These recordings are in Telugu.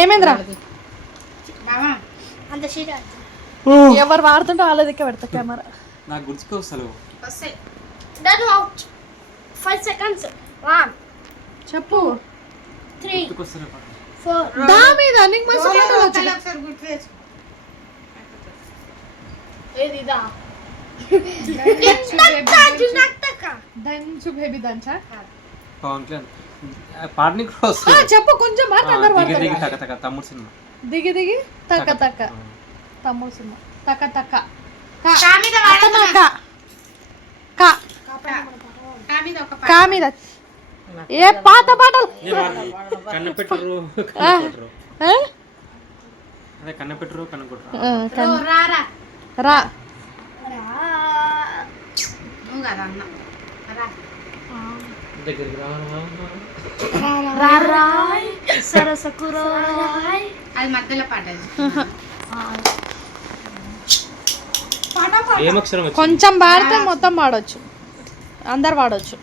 ఏమైందిరా ఎవరు వాడుతుంటే వాళ్ళ దగ్గర పెడతా కెమెరా. నాకు గుర్తుకొస్తలేవు. 5 seconds. 1 చెప్పు 3 గుర్తుకొస్తలేవు. 4 దా మీద నీకు మంచి పాటలు వచ్చు. ఏదిదా దంచు బేబీ దంచా. పవన్ కళ్యాణ్ పాటని కూడా వస్తుంది. చెప్పు కొంచెం మాట అందరు దిగి దిగి వాడతారు. తక తక తమ్ముడు సినిమా. దిగి దిగి తక్క తక్క తమ్ముడు సినిమా. తక్క తక్క కా మీద ఏ పాత పాటలు కన్న పెట్టరు అదే కన్న పెట్టరు కన్న కొట్టరు. రా దగ్గరికి రా అది మధ్యలో పాట. ఏమక్షరం వచ్చింది? కొంచెం పాడితే మొత్తం పాడవచ్చు, అందరు పాడవచ్చు.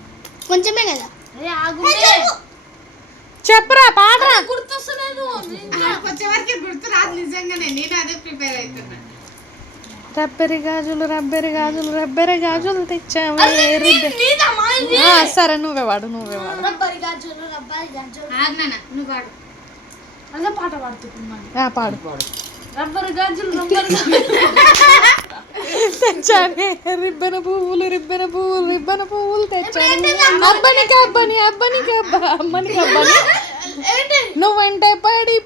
కొంచెమే కదా. చెప్పురా పాడరా. గుర్తొస్తలేదు కొంచెం వరకు గుర్తు రాదు నిజంగానే. నేను అదే ప్రిపేర్ అవుతున్నా. రబ్బెరి గాజులు రబ్బెరి గాజులు రబ్బెరి గాజులు తెచ్చావే. సరే నువ్వే వాడు రబ్బరి గాజులు నువ్వు పాడు. అదే పాట పాడుతున్నాను. పాడు. రబ్బరి గాజులు తెచ్చానే రిబ్బన పువ్వులు రిబ్బన పువ్వులు తెచ్చాను. అబ్బనికి అబ్బని నువ్వంటే పడి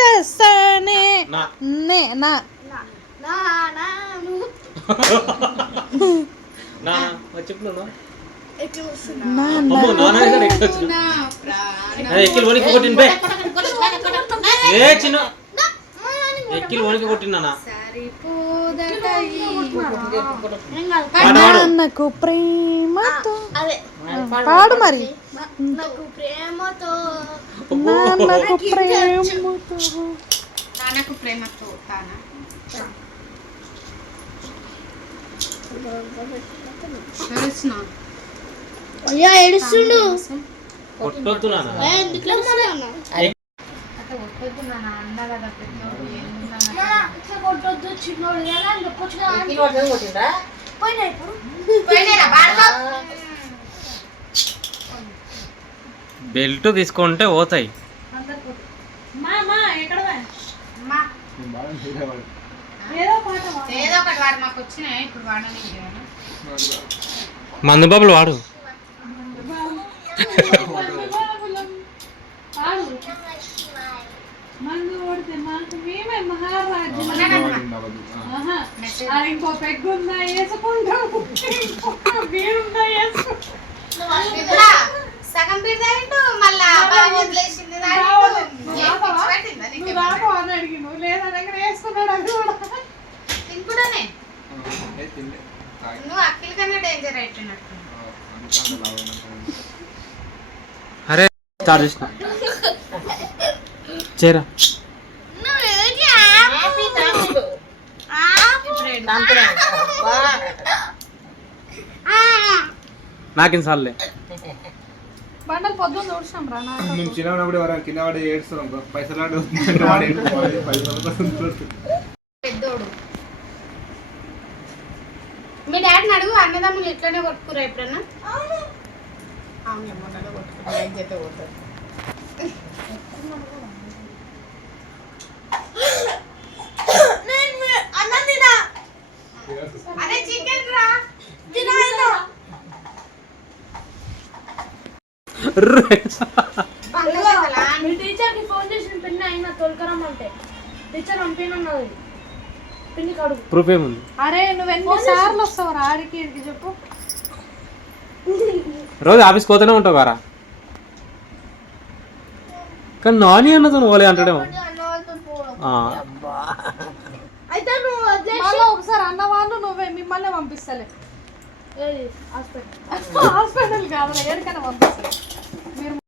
చేస్తానే నే నా ఎక్కిలు వనికి కొట్టింది ఏ చిన్న ఎక్కిలు వనికి కొట్టినా నాన్నకు ప్రేమతో పాడు మరి. నాకు ప్రేమతో నాన్నకు ప్రేమతో అయ్యా ఏడుస్తుండు. కొట్టొద్దు నాన్న. కొట్టొద్దు చిన్నోడు బెల్ట్ తీసుకుంటే పోతాయి. ఏదో ఒకటి వాడు మాకు వచ్చినాయి. ఇప్పుడు వాడని మందు బాబులు వాడు. ఇంకో పెగ్గుందా వేసుకుంటాం, సగం బిడ్డ మళ్ళా వదిలేసింది. తింపుడనే నువ్వు అఖిల కన్నా డేంజర్ అయిపోయినట్టు. అరే స్టార్ట్ చేసిన చేరా. నాకేం సార్లే బండలు పొద్దున్న చూసాం రా. మేము చిన్నప్పుడు కింద వాడి ఏడుస్తున్నాం పైసలు పెద్దోడు. మీ డాడీని అడుగు అన్నదమ్ములు ఎట్లనే కొట్టుకురా ఎప్పుడన్నా. అదే చికెన్ రా టీచర్కి ఫోన్ చేసిన పిన్ని అయినా తొలకరమ్మంటే టీచర్ పంపినన్నది. పిన్ని కడుగు ప్రూఫ్ ఏముంది? అరే నువ్వు ఎన్ని సార్లు వస్తావు ఆడికి చెప్పు. రోజు ఆఫీస్కి పోతూనే ఉంటావు కారా. కానీ నాని అన్నతో పోలే అంటాడేమో. అయితే నువ్వు ఒకసారి అన్న వాళ్ళు నువ్వే మిమ్మల్ని పంపిస్తలే హాస్పిటల్ కాదు, ఎక్కడికైనా పంపిస్తలే.